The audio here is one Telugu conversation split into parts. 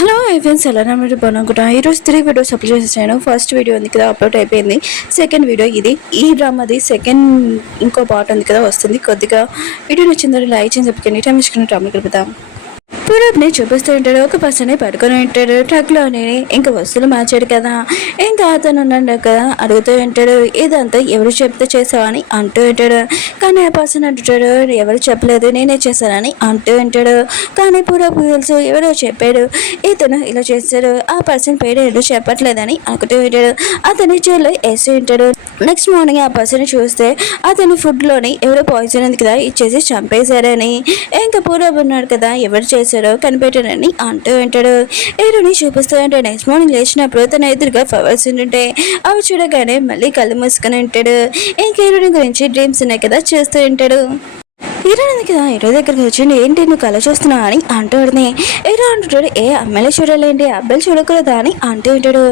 హలో ఫ్రెండ్స్, ఎలా మీరు బాగునుకుంటా. ఈరోజు 3 వీడియోస్ అప్లోడ్ చేసేసాను. ఫస్ట్ వీడియో ఉంది కదా, అప్లోడ్ అయిపోయింది. సెకండ్ వీడియో ఇది. ఈ డ్రామాది సెకండ్ ఇంకో పార్ట్ ఉంది కదా, వస్తుంది. కొద్దిగా వీడియో నచ్చిందని లైక్ చేసి చెప్పండి. టైం ఇచ్చుకుని డ్రామా కలుపుతాం. పూరబ్ని చూపిస్తూ ఉంటాడు. ఒక పర్సన్ పడుకొని ఉంటాడు ట్రక్లోని. ఇంకా వస్తువులు మార్చాడు కదా, ఇంకా అతను ఉన్నాడు కదా, అడుగుతూ ఉంటాడు ఇదంతా ఎవరు చెప్తే చేసావని అంటూ ఉంటాడు. కానీ ఆ పర్సన్ అంటుంటాడు ఎవరు చెప్పలేదు, నేనే చేశానని అంటూ ఉంటాడు. కానీ పూరబ్ తెలుసు ఎవరో చెప్పాడు, ఇతను ఇలా చేశాడు, ఆ పర్సన్ పేరు ఏదో చెప్పట్లేదని అనుకుంటూ ఉంటాడు. అతని జైల్లో వేస్తూ ఉంటాడు. నెక్స్ట్ మార్నింగ్ ఆ పర్సన్ చూస్తే అతని ఫుడ్లోని ఎవరో పాయిజన్ ఉంది కదా, ఇచ్చేసి చంపేశారని. ఇంకా పూరబ్ ఉన్నాడు కదా, ఎవరు చేశారు కనిపెట్టాడని అంటూ ఉంటాడు. హీరోని చూపిస్తూ ఉంటాడు. నెక్స్ట్ మార్నింగ్ లేచినప్పుడు తన ఎదురుగా ఫ్లవర్స్ ఉంటుంటే అవి చూడగానే మళ్ళీ కళ్ళు మూసుకొని ఉంటాడు. ఇంకా హీరోని గురించి డ్రీమ్స్ ఉన్నాయి కదా, చేస్తూ ఉంటాడు. హీరో కదా హీరో దగ్గరికి వచ్చింది. ఏంటి నువ్వు కళ చూస్తున్నావు అని అంటాడుని. హీరో అంటుంటాడు ఏ అమ్మాయిలు చూడాలేంటి, అబ్బాయిలు చూడకూడదా అని అంటూ ఉంటాడు.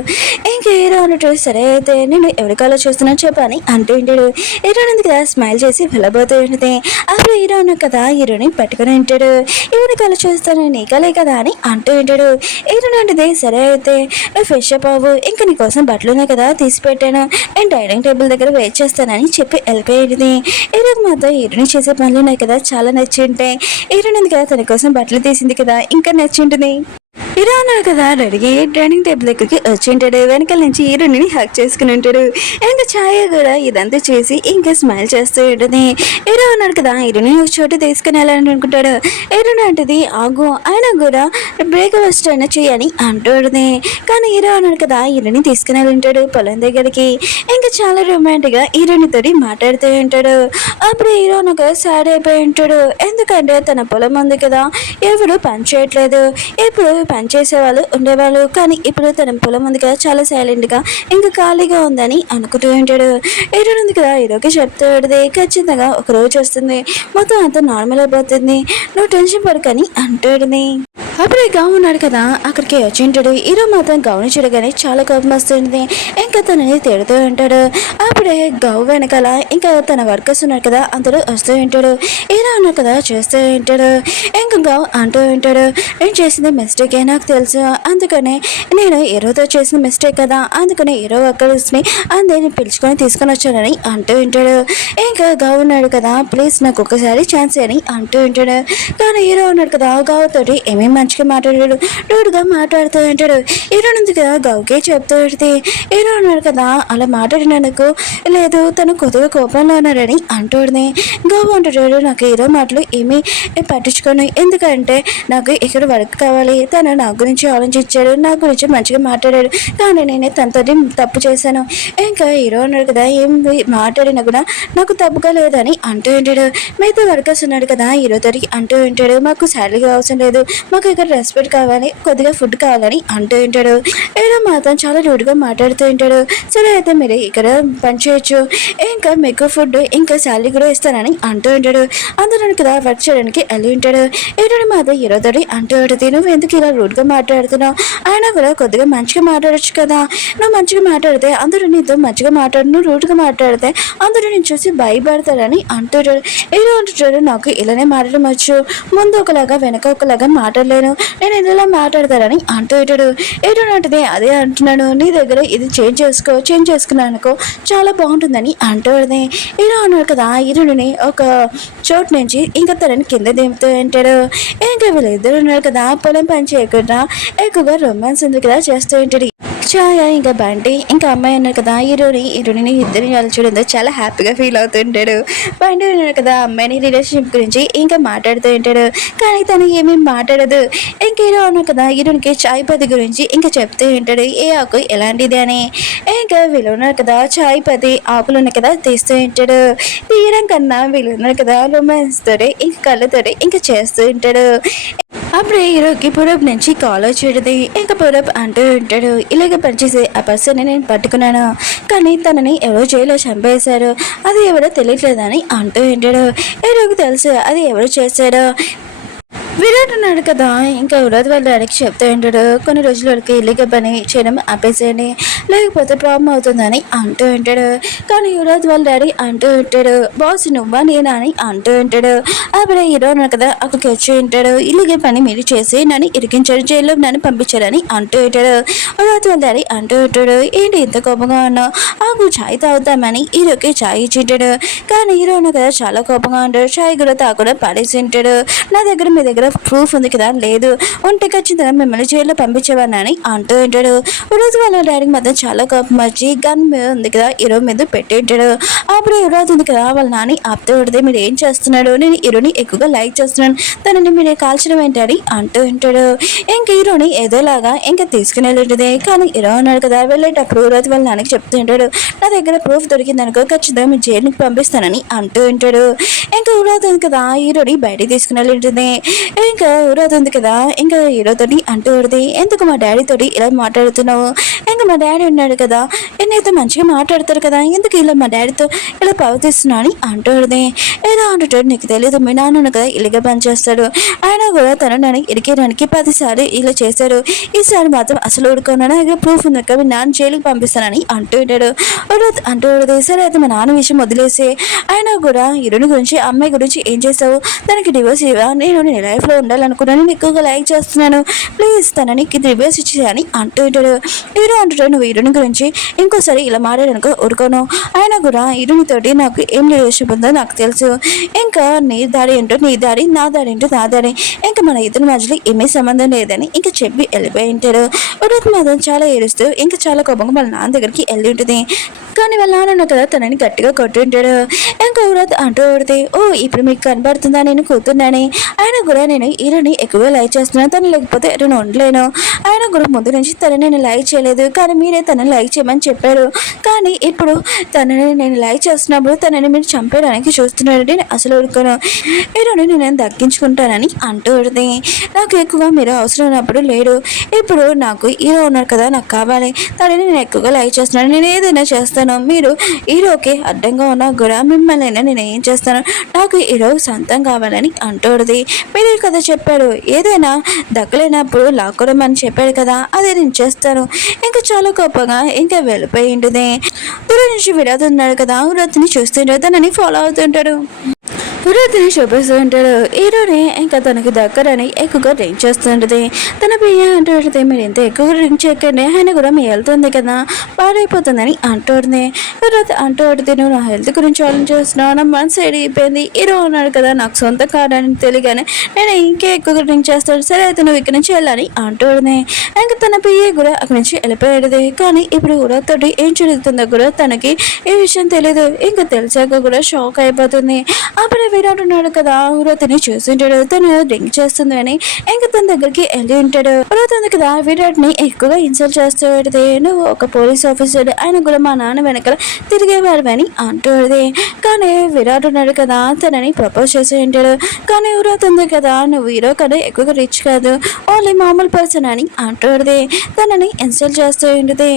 ఇంకా హీరో అంటుంటాడు సరే అయితే నేను ఎవరి కళ చూస్తున్నాను చెప్పని అంటూ ఉంటాడు. హీరో కదా స్మైల్ చేసి వెళ్ళబోతూ ఉంటుంది. అప్పుడు హీరో అన్న కదా హీరోని పట్టుకుని ఉంటాడు. ఎవరి కళ చూస్తాను నీ కళే కదా అని అంటూ ఉంటాడు. హీరో అంటే సరే అయితే నువ్వు ఫ్రెష్ అప్ అవ్వు, ఇంకా నీకోసం బట్టలు ఉన్నాయి కదా తీసి పెట్టాను, నేను డైనింగ్ టేబుల్ దగ్గర వెయిట్ చేస్తానని చెప్పి వెళ్ళిపోయేది. హీరోకి మాత్రం హీరోని చేసే పనులు ఉన్నాయి కదా చాలా నచ్చి ఉంటాయి. హీరోయిన్ కదా తన కోసం బట్టలు తీసింది కదా ఇంకా నచ్చి ఉంటుంది. హీరో అన్నాడు కదా రెడీగా డైనింగ్ టేబుల్ దగ్గరికి వచ్చి ఉంటాడు. వెనకాల నుంచి హీరోని హక్ చేసుకుని ఉంటాడు. ఇంకా ఛాయ కూడా ఇదంతా చేసి ఇంకా స్మైల్ చేస్తూ ఉంటుంది. హీరో అన్నాడు కదా హీరోని ఒక చోటు తీసుకుని వెళ్ళాలని అనుకుంటాడు. హీరోని అంటది ఆగు, ఆయన కూడా బ్రేక్ఫాస్ట్ అయినా చేయని అంటుంది. కానీ హీరో అన్నాడు కదా హీరోని తీసుకుని ఉంటాడు పొలం దగ్గరికి. ఇంకా చాలా రొమాంటిక్గా హీరోనితోటి మాట్లాడుతూ ఉంటాడు. అప్పుడు హీరో ఒక సాడ్ అయిపోయి ఉంటాడు. ఎందుకంటే తన పొలం ఉంది కదా, ఎవరు పని చేయట్లేదు, ఎప్పుడు పని చేసేవాళ్ళు ఉండేవాళ్ళు, కానీ ఇప్పుడు తన పొలం ఉంది కదా చాలా సైలెంట్గా ఇంకా ఖాళీగా ఉందని అనుకుంటూ ఉంటాడు. హీరో ఉంది కదా హీరోకి చెప్తూ ఉంటుంది ఖచ్చితంగా ఒక రోజు వస్తుంది, మొత్తం అంతా నార్మల్ అయిపోతుంది, నువ్వు టెన్షన్ పడకని అంటుంది. అప్పుడే గౌన్ ఉన్నాడు కదా అక్కడికి వచ్చి ఉంటాడు. హీరో మాత్రం గౌని చూడగానే చాలా కోపం వస్తుంది. ఇంకా తనని తిడుతూ ఉంటాడు. అప్పుడే గౌ వెనకాల ఇంకా తన వర్కర్స్ ఉన్నారు కదా అందరూ వస్తూ ఉంటాడు. హీరో ఉన్నారు కదా చేస్తూ ఉంటాడు. ఇంకా గౌ అంటూ ఉంటాడు నేను చేసింది మిస్టేకే నాకు తెలుసు, అందుకనే నేను హీరోతో చేసిన మిస్టేక్ కదా, అందుకనే హీరో వర్కర్స్ని అందరిని పిలుచుకొని తీసుకొని వచ్చానని అంటూ ఉంటాడు. ఇంకా గౌ ఉన్నాడు కదా ప్లీజ్ నాకు ఒక్కసారి ఛాన్స్ అని అంటూ ఉంటాడు. కానీ హీరో ఉన్నాడు కదా గౌ తోటి ఏమేమి మంచిగా మాట్లాడాడు, రూడ్గా మాట్లాడుతూ ఉంటాడు. హీరో ఉంది కదా గౌకే చెప్తూ ఉంటుంది. హీరో ఉన్నాడు కదా అలా మాట్లాడినందుకు లేదు తను కొద్దిగా కోపంలో ఉన్నాడని అంటుంది. గౌ అంటాడు నాకు హీరో మాటలు ఏమీ పట్టించుకోను, ఎందుకంటే నాకు ఇక్కడ వర్క్ కావాలి, తను నా గురించి ఆలోచించాడు, నా గురించి మంచిగా మాట్లాడాడు, కానీ నేనే తనతో తప్పు చేశాను. ఇంకా హీరో ఉన్నాడు కదా ఏం మాట్లాడినా కూడా నాకు తప్పుగా లేదని అంటూ ఉంటాడు. మిగతా వర్కర్స్ ఉన్నాడు కదా హీరోతో అంటూ ఉంటాడు మాకు శాలరీ అవసరం లేదు, మాకు ఇక్కడ రెస్పెక్ట్ కావాలి, కొద్దిగా ఫుడ్ కావాలని అంటూ ఉంటాడు. హీరో మాత్రం చాలా రూడ్గా మాట్లాడుతూ ఉంటాడు. సరే అయితే మీరు ఇక్కడ పని చేయొచ్చు, ఇంకా మీకు ఫుడ్ ఇంకా శాలరీ కూడా ఇస్తానని అంటూ ఉంటాడు. అందరూ కదా వర్క్ చేయడానికి వెళ్ళి ఉంటాడు. హీరోని మాత్రం హీరోతో అంటూ ఉంటుంది నువ్వు ఎందుకు ఇలా రూడ్గా మాట్లాడుతున్నావు, ఆయన కూడా కొద్దిగా మంచిగా మాట్లాడచ్చు కదా, నువ్వు మంచిగా మాట్లాడితే అందరూ నీతో మంచిగా మాట్లాడు, నువ్వు రూడ్గా మాట్లాడితే అందరూ నేను చూసి భయపడతారని అంటుంటాడు. హీరో అంటుంటాడు నాకు ఇలానే మాట్లాడడం వచ్చు, ముందు ఒకలాగా వెనక ఒకలాగా మాట్లాడలేను, నేను ఇలా మాట్లాడతారని అంటూ ఉంటాడు. ఏంటంటే అదే అంటున్నాను, నీ దగ్గర ఇది చేంజ్ చేసుకున్నానుకో చాలా బాగుంటుందని అంటుంది. హీరో అన్నాడు కదా హీరోని ఒక చోటు నుంచి ఇంకా తనని కింద దింపుతూ ఉంటాడు. ఇంకా వీళ్ళిద్దరు ఉన్నారు కదా పొలం పని చేయకుండా ఎక్కువగా రొమాన్స్ ఉంది కదా చేస్తూ ఉంటాడు. ఛాయ ఇంకా బంటి ఇంకా అమ్మాయి ఉన్నారు కదా హీరోని ఇద్దరిని చూడండి చాలా హ్యాపీగా ఫీల్ అవుతుంటాడు. బంటి ఉన్నారు కదా అమ్మాయిని రిలేషన్షిప్ గురించి ఇంకా మాట్లాడుతూ ఉంటాడు. కానీ తను ఏమీ మాట్లాడదు. ఇంకా హీరో ఉన్నారు కదా హీరోనికి చాయ్ పత్తి గురించి ఇంకా చెప్తూ ఉంటాడు ఏ ఆకు ఎలాంటిది అని. ఇంకా వీళ్ళు ఉన్నారు కదా చాయ్ పత్తి ఆకులు ఉన్నాయి కదా తీస్తూ ఉంటాడు. తీయడం కన్నా వీళ్ళు ఉన్నారు కదా రొమాన్స్ తోటి ఇంకా కళ్ళతోటి ఇంకా చేస్తూ ఉంటాడు. అప్పుడే హీరోకి పూరబ్ నుంచి కాల్ వచ్చేది. ఇంకా పూరబ్ అంటూ ఉంటాడు ఇలాగ పనిచేసే ఆ పర్సన్ని నేను పట్టుకున్నాను, కానీ తనని ఎవరో జైల్లో చంపేశారు, అది ఎవరో తెలియట్లేదని అంటూ ఉంటాడు. హీరోకి తెలుసు అది ఎవరు చేశాడో. విరాట్ ఉన్నాడు కదా, ఇంకా యువరాజ్ వాళ్ళ డాడీకి చెప్తూ ఉంటాడు, కొన్ని రోజుల వరకు ఇల్లుగా పని చేయడం ఆపేసేయండి, లేకపోతే ప్రాబ్లం అవుతుందని అంటూ ఉంటాడు. కానీ యువరాజ్ వాళ్ళ డాడీ అంటూ ఉంటాడు, బాస్ నువ్వా నేనా అని అంటూ ఉంటాడు. అప్పుడే హీరో ఉన్నాడు కదా, అక్కడికి వచ్చి ఉంటాడు, ఇల్లుగా పని మీరు చేసి నన్ను ఇరికించారు, జైల్లో నన్ను పంపించారని అంటూ ఉంటాడు. యువరాజ్ వాళ్ళ డాడీ అంటూ ఉంటాడు, ఏంటి ఇంత కోపంగా ఉన్నావు, ఆకు ఛాయ్ తాగుతామని హీరోకి ఛాయ్ ఇచ్చింటాడు. కానీ హీరో ఉన్నాడు కదా చాలా కోపంగా ఉంటాడు, ఛాయ్ కూడా తాకుండా పడేసి ఉంటాడు. నా దగ్గర మీ దగ్గర ప్రూఫ్ ఉంది కదా, లేదు ఉంటే ఖచ్చితంగా మిమ్మల్ని జైల్లో పంపించేవాడిని అని అంటూ ఉంటాడు. రోజు వాళ్ళ డాడీకి మాత్రం చాలా కోపం వచ్చి గన్ మీద ఉంది కదా హీరో మీద పెట్టి ఉంటాడు. అప్పుడు యువరాజ్ ఉంది కదా వాళ్ళ నాని ఆపుతూ ఉంటుంది, మీరు ఏం చేస్తున్నాడు, నేను హీరోని ఎక్కువగా లైక్ చేస్తున్నాను, తనని మీరే కాల్చడం ఏంటని అంటూ ఉంటాడు. ఇంక హీరోని ఏదోలాగా ఇంకా తీసుకుని వెళ్ళేది. కానీ హీరో ఉన్నాడు కదా, వెళ్ళేటప్పుడు యువరాజ్ వాళ్ళ నాన్నకి చెప్తూ ఉంటాడు, నా దగ్గర ప్రూఫ్ దొరికిందనుకో ఖచ్చితంగా మీ జైలుకి పంపిస్తానని అంటూ ఉంటాడు. ఇంకా యువరాజ్ ఉంది కదా హీరోని బయటికి తీసుకుని వెళ్ళింటుంది. ఇంకా యువరాజ్ ఉంది కదా ఇంకా హీరోతోటి అంటూ ఉంటుంది, ఎందుకు మా డాడీతోటి ఇలా మాట్లాడుతున్నావు, ఇంకా మా డాడీ ఉన్నాడు కదా ఎన్నైతే మంచిగా మాట్లాడతారు కదా, ఎందుకు ఇలా మా డాడీతో ఇలా ప్రవర్తిస్తున్నా అని అంటూ ఉంటుంది. ఏదో అంటుంటాడు, నీకు తెలియదు మీ నాన్న కదా ఇలాగే పనిచేస్తాడు, ఆయన కూడా తను నన్ను ఇరికేయడానికి 10 సార్లు ఇలా చేశాడు, ఈసారి మాత్రం అసలు ఊడుకున్నాను, నాకు ప్రూఫ్ ఉంది కదా మీ నాన్న జైలుకి పంపిస్తానని అంటూ ఉంటాడు. అంటూ ఉంటుంది, సరే అయితే మా నాన్న విషయం వదిలేసి ఆయన కూడా హీరోని గురించి అమ్మాయి గురించి ఏం చేస్తావు, తనకి డివోర్స్ ఇవ్వా, నేను నీ లైఫ్లో ఉండాలనుకున్నాను, నేను ఎక్కువగా లైక్ చేస్తున్నాను, ప్లీజ్ తనని డివోర్స్ ఇచ్చేయని అంటూ ఉంటాడు. హీరో అంటుంటాడు, నువ్వు హీరోని గురించి ఇంకోసారి ఇలా మాట్లాడనుకో ఊరుకోను, ఆయన కూడా హీరోనితోటి నాకు ఏం రిలేషన్ ఉందో నాకు తెలుసు, ఇంకా నీ దాడి ఏంటో నీ దాడి, నా దాడి ఏంటో నా దాడి, ఇంకా మన ఇద్దరి మధ్యలో ఏమీ సంబంధం లేదని ఇంకా చెప్పి వెళ్ళిపోయి ఉంటాడు. ఉడత్ మాత్రం చాలా ఏడుస్తూ ఇంకా చాలా కోపంగా వాళ్ళ నాన్న దగ్గరికి వెళ్ళి ఉంటుంది. కానీ వాళ్ళ నాన్న కదా తనని గట్టిగా కొట్టుంటాడు. ఇంకా ఉడత్ అంటూ పడితే, ఓ ఇప్పుడు మీకు కనబడుతుందా నేను కూతున్నాని, ఆయన కూడా నేను హీరోని ఎక్కువగా లైక్ చేస్తున్నాను, తను లేకపోతే నేను ఉండలేను, ఆయన కూడా ముందు నుంచి తనని నేను లైక్ చేయలేదు, కానీ మీరే తనని లైక్ చేయమని చెప్పారు, కానీ ఇప్పుడు తనని నేను లైక్ చేస్తున్నప్పుడు తనని మీరు చంపేయడానికి చూస్తున్నాడు, నేను అసలు ఊరుకోను, హీరోని నేను దక్కించుకుంటానని అంటూ ఉంటుంది. నాకు ఎక్కువగా మీరు అవసరం ఉన్నప్పుడు లేడు, ఇప్పుడు నాకు హీరో ఉన్నారు కదా నాకు కావాలి, తనని నేను ఎక్కువగా లైక్ చేస్తున్నాను, నేను ఏదైనా చేస్తాను, మీరు హీరోకి అడ్డంగా ఉన్నా కూడా మిమ్మల్ని నేను ఏం చేస్తాను, నాకు హీరో సొంతం కావాలని అంటూడది. మీరే కదా చెప్పారు ఏదైనా దక్కలేనప్పుడు లాక్కోవడం అని చెప్పాడు కదా, అదే నేను చేస్తాను, ఇంకా చాలా కోపంగా ఇంకా వెళ్ళిపోయి ఉంటుంది. దూరం నుంచి విరాట్ ఉన్నాడు కదా, విరాట్ని చూస్తుంటాడు, తనని ఫాలో అవుతుంటాడు. విరాట్ని చూపిస్తూ ఉంటాడు. హీరోని ఇంకా తనకి దగ్గరని ఎక్కువగా డ్రింక్ చేస్తుంటుంది. తన పియ్య అంటుంది, మీరు ఎంత ఎక్కువగా డ్రింక్ చేయకండి, ఆయన కూడా మీ హెల్త్ ఉంది కదా పాడైపోతుందని అంటుంది. విరాట్ అంటుంది, నువ్వు నా హెల్త్ గురించి ఆలోచిస్తున్నావు, నా మనసు అయిపోయింది, హీరో ఉన్నాడు కదా నాకు సొంత కాదని తెలియగానే నేను ఇంకే ఎక్కువగా డ్రింక్ చేస్తాను, సరే అయితే నువ్వు ఇక్కడి నుంచి వెళ్ళాలని అంటుంది. ఇంకా తన పియ్య కూడా అక్కడి నుంచి వెళ్ళిపోయాడు. కానీ ఇప్పుడు విరాట్ తోటి ఏం జరుగుతుందో కూడా తనకి ఈ విషయం తెలియదు. ఇంకా తెలిసాక కూడా షాక్ అయిపోతుంది. అప్పుడు విరాట్ ఉన్నాడు కదా, విరాట్ని చూసింటాడు, తను డ్రింక్ చేస్తుంది అని ఇంకా తన దగ్గరికి వెళ్ళి ఉంటాడు. విరాట్ ఉంది కదా విరాట్ ని ఎక్కువగా ఇన్సల్ట్ చేస్తూ పెడితే, నువ్వు ఒక పోలీస్ ఆఫీసర్, ఆయన కూడా మా నాన్న వెనకాల తిరిగేవాడు అని అంటుంది. కానీ విరాట్ ఉన్నాడు కదా తనని ప్రపోజ్ చేసి ఉంటాడు. కానీ విరాట్ ఉంది కదా, నువ్వు హీరో కదా ఎక్కువగా రిచ్ కాదు, ఓన్లీ మామూలు పర్సన్ అని అంటుంది. తనని ఇన్సల్ట్ చేస్తూ ఉంటుంది.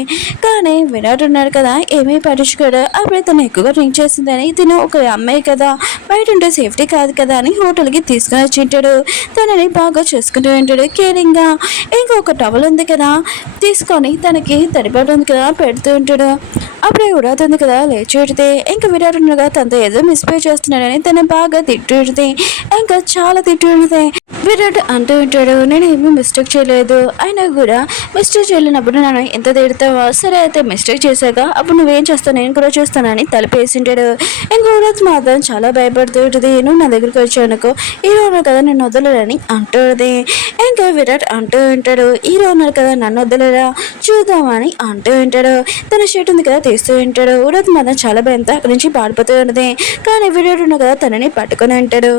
కానీ విరాట్ ఉన్నాడు కదా ఏమీ పట్టించుకోడు. అప్పుడే తను ఎక్కువగా డ్రింక్ చేసిందని, తిను ఒక అమ్మాయి కదా బయట ఉంటే సేఫ్టీ కాదు కదా అని హోటల్కి తీసుకుని వచ్చి ఉంటాడు. తనని బాగా చూసుకుంటూ ఉంటాడు కేరింగ్ గా. ఇంకొక టవల్ ఉంది కదా తీసుకొని తనకి తడిపాటు ఉంది కదా పెడుతూ ఉంటాడు. అప్పుడే విరాట్ ఉంది కదా లేచి పెడితే ఇంకా విరాట్ ఉండగా తనతో ఏదో మిస్బిహేవ్ చేస్తున్నాడని తను బాగా తిట్టుడితే ఇంకా చాలా తిట్టుడితే విరాట్ అంటూ ఉంటాడు, నేను ఏమీ మిస్టేక్ చేయలేదు, అయినా కూడా మిస్టేక్ చేయలేనప్పుడు నన్ను ఎంత తిడతావా, సరే అయితే మిస్టేక్ చేశాక అప్పుడు నువ్వేం చేస్తావు నేను కూడా చూస్తానని తలపేసింటాడు. ఇంకా విరాట్ మాత్రం చాలా భయపడుతూ ఉంటుంది, నువ్వు నా దగ్గరికి వచ్చానుకో హీరో ఉన్నారు కదా నన్ను వదలరని అంటుంది. ఇంకా విరాట్ అంటూ ఉంటాడు, హీరో ఉన్నారు కదా నన్ను వదలరా చూద్దామని అంటూ ఉంటాడు. తన షర్ట్ ఉంది కదా తీస్తూ ఉంటాడు. విరాట్ మాత్రం చాలా భయంతో అక్కడి నుంచి పారిపోతూ ఉంటుంది. కానీ విరాట్ ఉన్నారు కదా తనని పట్టుకొని ఉంటాడు.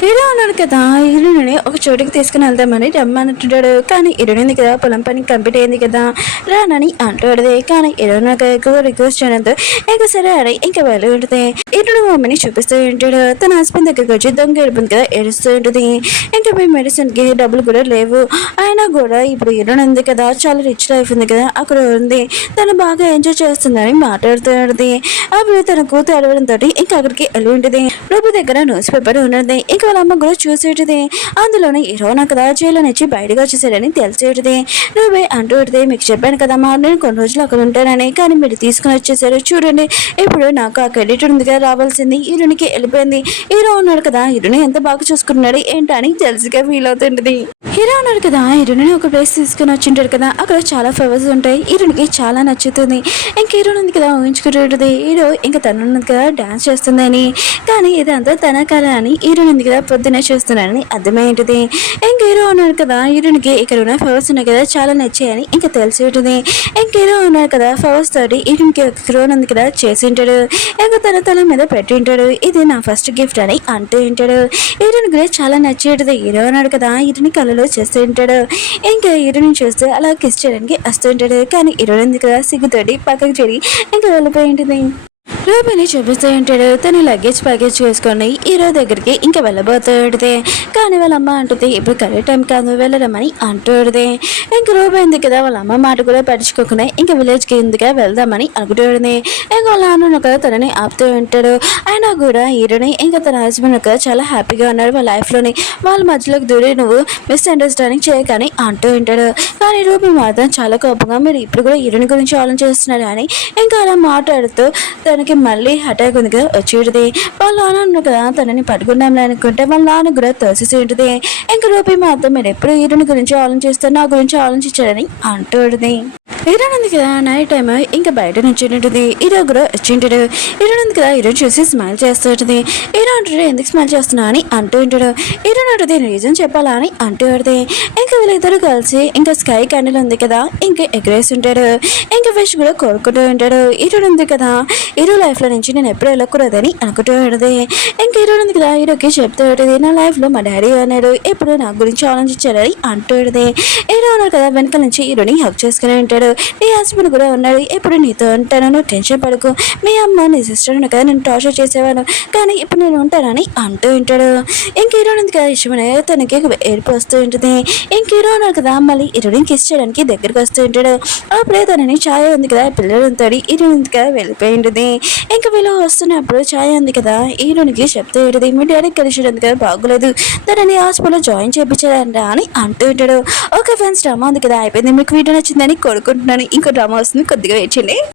హీరో అన్నాడు కదా హీరోని ఒక చోటుకి తీసుకుని వెళ్దామని రమ్మంటుంటాడు. కానీ హీరోయిన్ కదా పొలం పని కంప్లీట్ అయింది కదా రానని అంటాడు. కానీ హీరో నాకు ఎక్కువ రిక్వెస్ట్ చేయడంతో ఇంకా సరే అని ఇంకా వెళ్ళి ఉంటుంది. హీరో మమ్మీని చూపిస్తూ ఉంటాడు. తన హస్బెండ్ దగ్గరికి వచ్చి దొంగ ఏడుపుంది కదా ఏడుస్తూ ఉంటుంది. ఇంకా మీ మెడిసిన్ కి డబ్బులు కూడా లేవు, అయినా కూడా ఇప్పుడు హీరోయిన్ ఉంది కదా చాలా రిచ్ లైఫ్ ఉంది కదా అక్కడ ఉంది, తను బాగా ఎంజాయ్ చేస్తుందని మాట్లాడుతూ ఉంటుంది. అప్పుడు తన కూతురు అడవడంతో ఇంకా అక్కడికి వెళ్ళి ఉంటుంది. రూపు దగ్గర న్యూస్ పేపర్ ఉన్నది. ఇంకా వాళ్ళ అమ్మ కూడా చూసేటిది. అందులోనే హీరోనా కదా జైల్లో నుంచి బయటకు వచ్చేసాడని తెలిసేటిది. రూబీ అంటూ ఉంటుంది, మీకు చెప్పాను కదమ్మా నేను కొన్ని రోజులు అక్కడ ఉంటానని, కానీ మీరు తీసుకుని వచ్చేసారు చూడండి. ఇప్పుడు నాకు ఆ క్రెడిట్ ఉంది కదా రావాల్సింది, హీరోనికి వెళ్ళిపోయింది. హీరో ఉన్నాడు కదా హీరోని ఎంత బాగా చూసుకున్నాడు ఏంటని జెల్సీగా ఫీల్ అవుతుంటది. హీరో ఉన్నాడు కదా హీరోని ఒక ప్లేస్ తీసుకుని వచ్చింటాడు కదా, అక్కడ చాలా ఫ్లవర్స్ ఉంటాయి. హీరోనికి చాలా నచ్చుతుంది. ఇంక హీరో ఉంది కదా ఊహించుకుంటుంది, హీరో ఇంకా తను ఉన్నది కదా డాన్స్ చేస్తుందని. కానీ ఇదంతా తన కళ అని హీరో ఉంది కదా పొద్దునే చూస్తున్నానని అర్థమైంటుంది. ఇంక హీరో ఉన్నాడు కదా హీరోనికి ఇక్కడ ఉన్న ఫ్లవర్స్ ఉన్నాయి కదా చాలా నచ్చాయని ఇంకా తెలిసి ఉంటుంది. ఇంక హీరో ఉన్నాడు కదా ఫ్లవర్స్ తోటి హీరోనికి ఒక క్రోన్ ఉంది కదా చేసి ఉంటాడు. ఇంకా తన తల మీద పెట్టి ఉంటాడు, ఇది నా ఫస్ట్ గిఫ్ట్ అని అంటూ ఉంటాడు. హీరోని కూడా చాలా నచ్చేటది. హీరో ఉన్నాడు కదా హీరోని కళలో చేస్తూ ఉంటాడు. ఇంకా హీరోని చూస్తే అలా కిస్ చేయడానికి వస్తుంటాడు. కానీ హీరోయిన్ ఉంది కదా సిగ్గుతోటి పక్కకు చెడి ఇంకా వెళ్ళిపోయి ఉంటుంది. రూబీని చూపిస్తూ ఉంటాడు. తను లగేజ్ ప్యాకేజ్ చేసుకొని హీరో దగ్గరికి ఇంకా వెళ్ళబోతుంది. కానీ వాళ్ళ అమ్మ అంటుంది ఇప్పుడు కరెక్ట్ టైం కాదు వెళ్ళడమని అంటుంది. ఇంక రూబీ ఉంది కదా వాళ్ళ అమ్మ మాట కూడా పట్టించుకోకుండా ఇంకా విలేజ్కి ఎందుగా వెళ్దామని అనుకుంటుంది. ఇంకా వాళ్ళ నాన్న కదా తనని ఆపుతూ ఉంటాడు. అయినా కూడా హీరోని ఇంకా తన హస్బెండ్ కదా చాలా హ్యాపీగా ఉన్నారు వాళ్ళ లైఫ్లోని. వాళ్ళ మధ్యలోకి దూరి నువ్వు మిస్అండర్స్టాండింగ్ చేయకని అంటూ ఉంటాడు. కానీ రూబీ మాత్రం చాలా కోపంగా మీరు ఇప్పుడు కూడా హీరోని గురించి ఆలోచిస్తున్నారు అని ఇంకా అలా మాట్లాడుతూ తనకి మళ్ళీ అటాక్ ఉంది కదా వచ్చేది. వాళ్ళ నాన్న కదా తనని పట్టుకుందాంలే అనుకుంటే వాళ్ళ నాన్న కూడా తోసేసి ఉంటుంది. ఇంకా రూపీ మాత్రం మీరు ఎప్పుడు హీరోని గురించి ఆలోచిస్తారు నా గురించి ఆలోచించారని అంటుంది. హీరోన్ ఉంది కదా నైట్ టైమ్ ఇంకా బయట నుంచి ఉంటుంది. హీరో కూడా వచ్చింటాడు. హీరోన్ ఉంది కదా హీరో చూసి స్మైల్ చేస్తూ ఉంటుంది. హీరో అంటాడు ఎందుకు స్మైల్ చేస్తున్నా అని అంటూ ఉంటాడు. హీరోన్ అంటుంది రీజన్ చెప్పాలా అని అంటూ ఉంటుంది. ఇంకా వీళ్ళిద్దరు కలిసి ఇంకా స్కై క్యాండిల్ ఉంది కదా ఇంకా ఎగరేసి ఉంటాడు. ఇంకా ఫిష్ కూడా కోరుకుంటూ ఉంటాడు. హీరోన్ ఉంది కదా హీరో లైఫ్ లో నుంచి నేను ఎప్పుడు వెళ్ళకూడదని అనుకుంటూ ఉంటుంది. ఇంకా హీరో ఉంది కదా హీరోకి చెప్తూ ఉంటుంది నా లైఫ్ లో మా డాడీ అన్నాడు ఎప్పుడు నా గురించి ఆలోచించారని అంటూ ఉంటుంది. హీరో అన్నాడు కదా వెనకాల నుంచి హీరోని హక్ చేసుకుని ఉంటాడు. నీ హస్బెండ్ కూడా ఉన్నాడు ఎప్పుడు నీతో ఉంటాను నువ్వు టెన్షన్ పడకు, మీ అమ్మ నీ సిస్టర్ ఉన్న కదా నేను టార్చర్ చేసేవాను కానీ ఇప్పుడు నేను ఉంటానని అంటూ ఉంటాడు. ఇంక హీరో ఉంది కదా ఇష్టమైన తనకి ఏడుపు వస్తూ ఉంటుంది. ఇంక హీరో ఉన్నాడు కదా మళ్ళీ హీరోని కిస్ చేయడానికి దగ్గరికి వస్తూ ఉంటాడు. అప్పుడే తనని ఛాయ ఉంది కదా పిల్లలంతో హీరో ఉంది కదా వెళ్ళిపోయి ఉంటుంది. ఇంకా వీళ్ళు వస్తున్నప్పుడు ఛాయ ఉంది కదా హీరోనికి చెప్తూ ఉంటుంది మీ డాడీ కలిసి ఉంది కదా బాగోలేదు తనని హాస్పిటల్లో జాయిన్ చేయించాడంట అని అంటూ ఉంటాడు. ఓకే ఫ్రెండ్స్ డ్రామా ఉంది కదా అయిపోయింది. మీకు వీడియో నచ్చిందని కోరుకుంటున్నాను. ఇంకో డ్రామా వస్తుంది కొద్దిగా వెయిట్ చేయండి.